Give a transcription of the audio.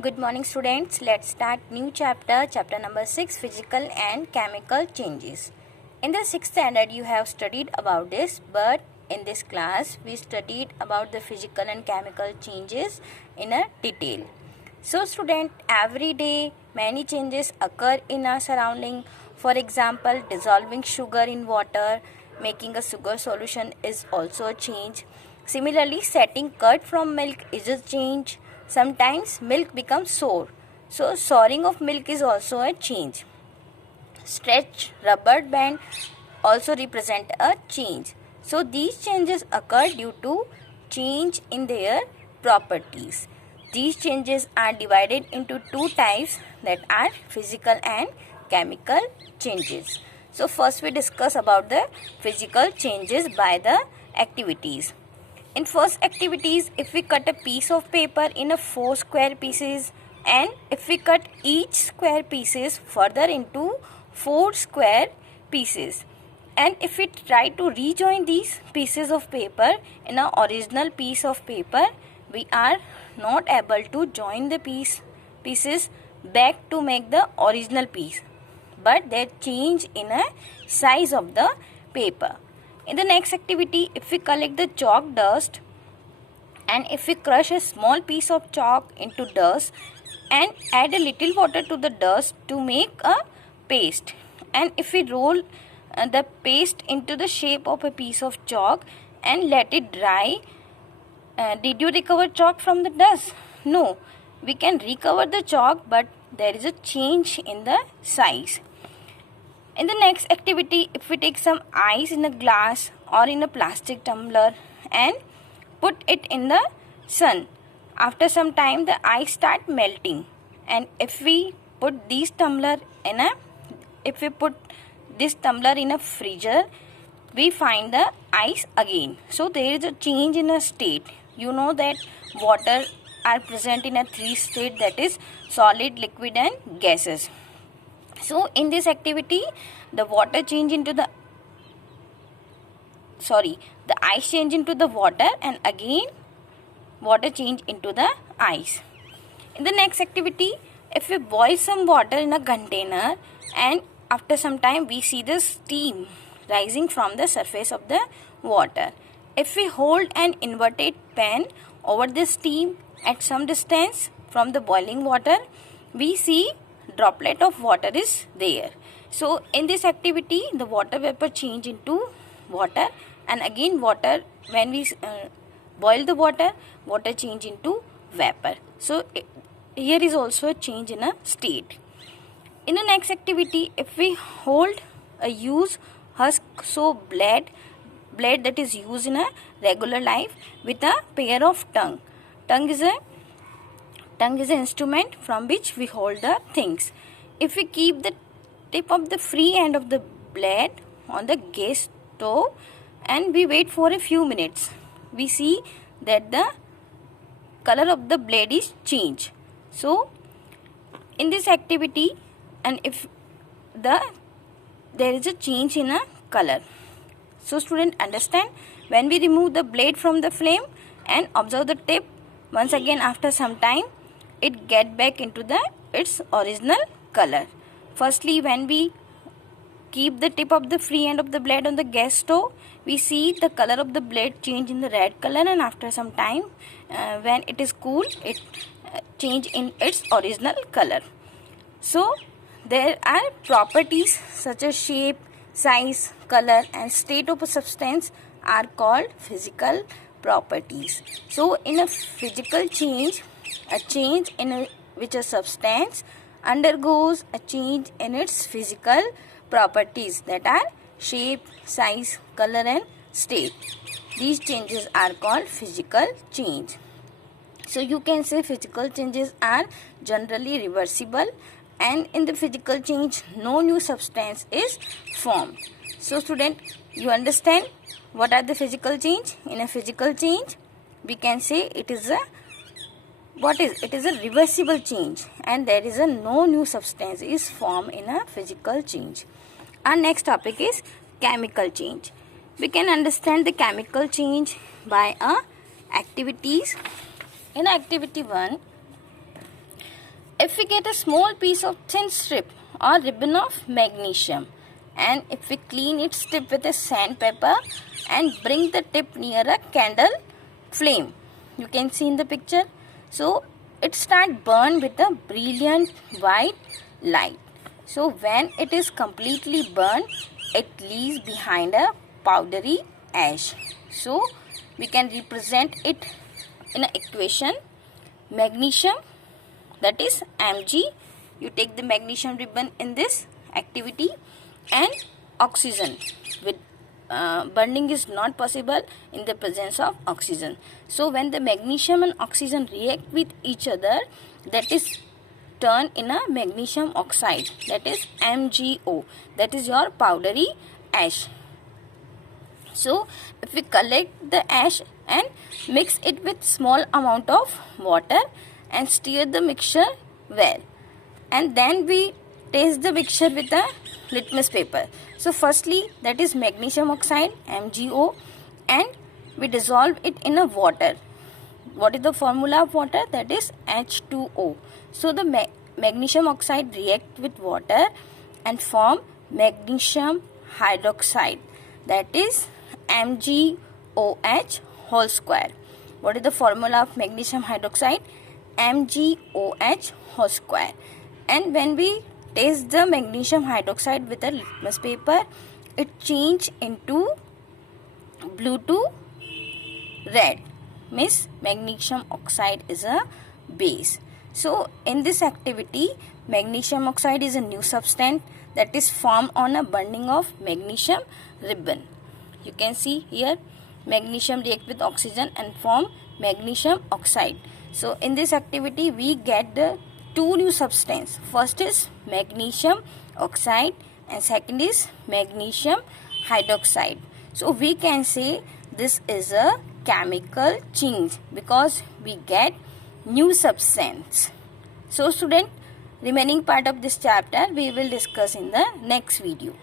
Good morning students. Let's start new chapter number 6, physical and chemical changes. In the 6th standard you have studied about this, but in this class we studied about the physical and chemical changes in a detail. So student, every day many changes occur in our surrounding. For example, dissolving sugar in water, making a sugar solution is also a change. Similarly, setting curd from milk is a change. Sometimes milk becomes sour. So souring of milk is also a change. Stretch rubber band also represent a change. So these changes occur due to change in their properties. These changes are divided into two types, that are physical and chemical changes. So first we discuss about the physical changes by the activities. In first activities, if we cut a piece of paper in a 4 square pieces, and if we cut each square pieces further into 4 square pieces, and if we try to rejoin these pieces of paper in a original piece of paper, we are not able to join the pieces back to make the original piece, but they change in a size of the paper. In the next activity, if we collect the chalk dust and if we crush a small piece of chalk into dust and add a little water to the dust to make a paste, and if we roll the paste into the shape of a piece of chalk and let it dry, did you recover chalk from the dust? No, we can recover the chalk, but there is a change in the size. In the next activity, if we take some ice in a glass or in a plastic tumbler and put it in the sun, after some time the ice start melting, and if we put this tumbler in a freezer, we find the ice again. So there is a change in a state. You know that water are present in a three state, that is solid, liquid and gases. So in this activity, the ice change into the water, and again water change into the ice. In the next activity, if we boil some water in a container and after some time we see the steam rising from the surface of the water. If we hold an inverted pan over the steam at some distance from the boiling water, we see droplet of water is there. So in this activity, the water vapor change into water, and again water, when we boil the water change into vapor. So here is also a change in a state. In the next activity, if we hold a used husk, so blade that is used in a regular life, with a pair of tongue is an instrument from which we hold the things. If we keep the tip of the free end of the blade on the gas stove and we wait for a few minutes, we see that the color of the blade is changed. So in this activity, and if there is a change in a color. So student, understand, when we remove the blade from the flame and observe the tip, once again after some time it get back into its original color. Firstly, when we keep the tip of the free end of the blade on the gas stove, we see the color of the blade change in the red color, and after some time when it is cool, it change in its original color. So there are properties such as shape, size, color and state of a substance are called physical properties. So in a physical change, a change in which a substance undergoes a change in its physical properties, that are shape, size, color and state. These changes are called physical change. So you can say physical changes are generally reversible, and in the physical change no new substance is formed. So student, you understand what are the physical change? In a physical change, we can say it is a reversible change, and there is a no new substance is formed in a physical change. Our next topic is chemical change. We can understand the chemical change by activities. In activity 1, if we get a small piece of thin strip or ribbon of magnesium, and if we clean its tip with a sandpaper and bring the tip near a candle flame, you can see in the picture, so it start burn with a brilliant white light. So when it is completely burned, it leaves behind a powdery ash. So we can represent it in an equation. Magnesium, that is Mg, you take the magnesium ribbon in this activity, and oxygen, with burning is not possible in the presence of oxygen. So when the magnesium and oxygen react with each other, that is turned in a magnesium oxide, that is MgO, that is your powdery ash. So if we collect the ash and mix it with small amount of water and stir the mixture well, and then we taste the mixture with a litmus paper. So firstly, that is magnesium oxide, MgO, and we dissolve it in a water. What is the formula of water? That is H2O. So the magnesium oxide react with water and form magnesium hydroxide, that is MgOH whole square. What is the formula of magnesium hydroxide? MgOH whole square. And when we taste the magnesium hydroxide with a litmus paper, it change into blue to red, means magnesium oxide is a base. So in this activity, magnesium oxide is a new substance that is formed on a burning of magnesium ribbon. You can see here, magnesium react with oxygen and form magnesium oxide. So in this activity, we get the two new substances. First is magnesium oxide and second is magnesium hydroxide. So we can say this is a chemical change because we get new substance. So student, remaining part of this chapter we will discuss in the next video.